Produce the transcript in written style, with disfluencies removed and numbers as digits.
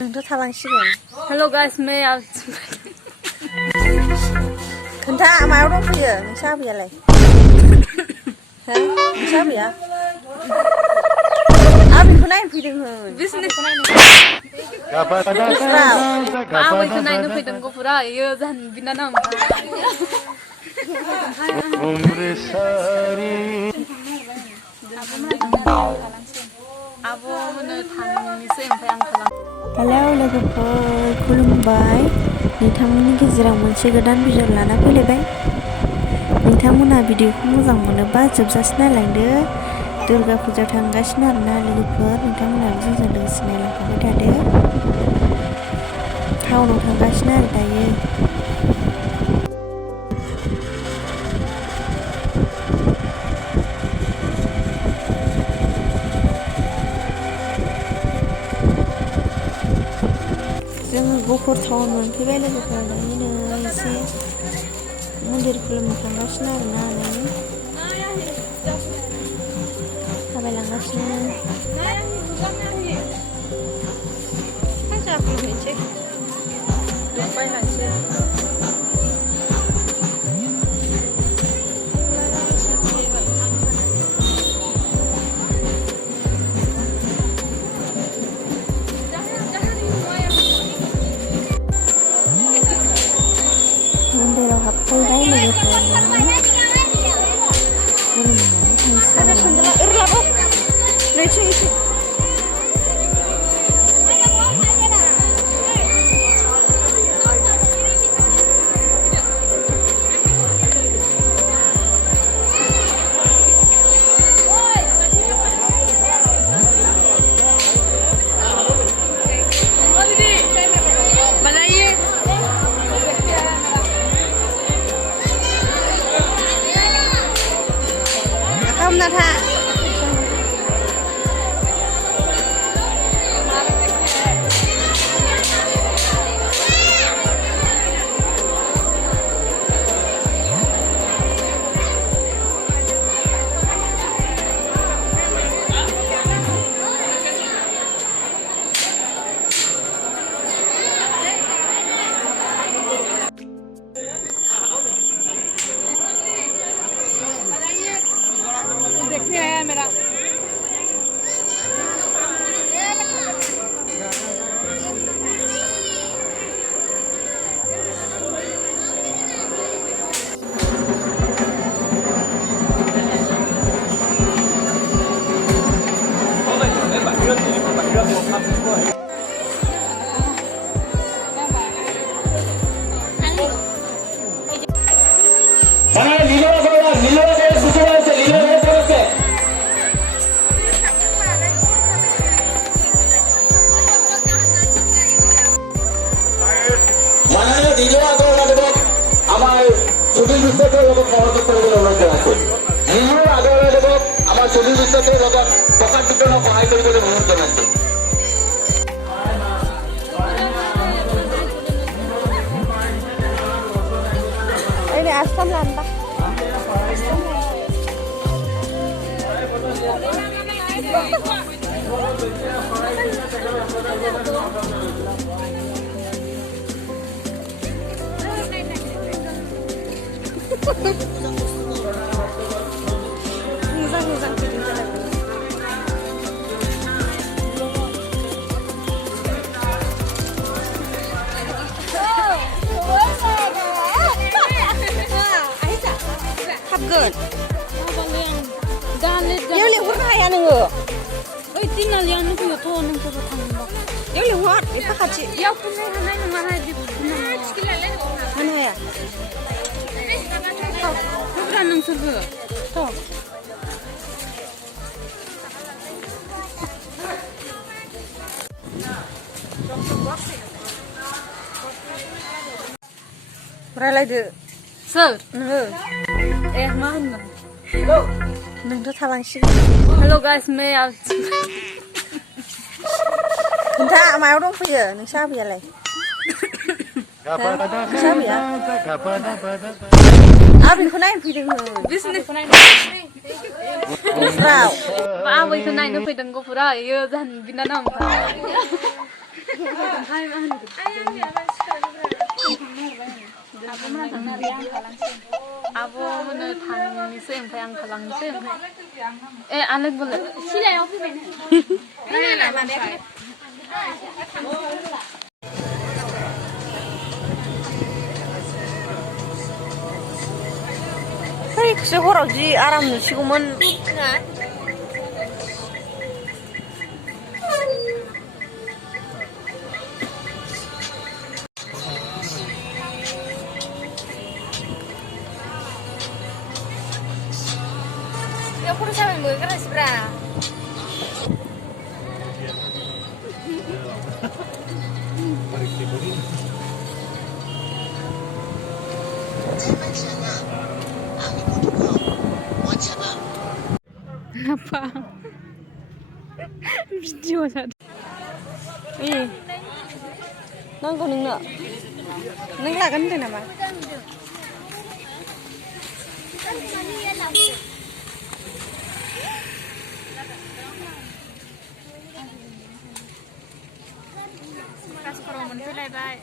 नोंथ' थालांसिगोन। Hello guys, may I? खोन्था मायाव दंफैयो नोंसा आबैयालाय? हो नोंसा आबैया? आबैखौ नायनो फैदोंमोन। बिजनेसखौ नायनो फैदों। आबैखौ नायनो फैदों गफुरा इयो जान बिनानाव। आब' मोनो थांनोसै ओमफ्राय आं थालां। हेलौ लोगोफोर खुलुमबाय। नोंथांमोननि गेजेराव मोनसे गोदान भिडिअ लाना फैलायबाय। नोंथांमोना भिडिअखौ मोजां मोनोबा जोबजासे नायलांदो। दुर्गा फुजा थांगासिनो आरोना लोगोफोर, नोंथांमोनाबो जोंजों लोगोसे नायलांफाबाय थादो। टाउनाव थांगासिनो आरो दायो। जोङो गफुर टाउन मोनफैबाय लोगोफोर। दायो एसे मन्दिर खुलुमनो थांगासिनो आरोना थाबायलांगासिनो। फुजा खुलुमहैनोसै बायलांसै। मन्दिराव हाबफैबाय लोगोफोर। खुलुमनानै थांसै। Nata. देखने आया मेरा ini asam lambak. Muzang Habgun. Dia lihat kaya nenggu. Oi tinggal yang nunggu tuh nunggu tangna. Dia lihat di pakatci. Ya punya hanai mana di mana ya? Bukan nunggu tuh. Beralaidu. Sir. Mana? Nोंथ' थालांसिगोन। Hello guys, may I? खोन्था मायाव दंफैयो नोंसा आबैयालाय? नोंसा आबैया? आबैखौ नायनो फैदोंमोन। बिजनेसखौ नायनो गफुराव। आबैखौ नायनो फैदों गफुरा इयो जान बिनानाव। Abo mana tangniso oमफ्राय आं थालांनोसै ए आलोक बोलो सिलायाव फैबाय खौसो हराव जि आराम नुसिगौमोन Ya aku udah sampe keras bra. Apa? Video tadi. Nangko ningna. Nang lagan deh nama. Kasih promosi lah, bye.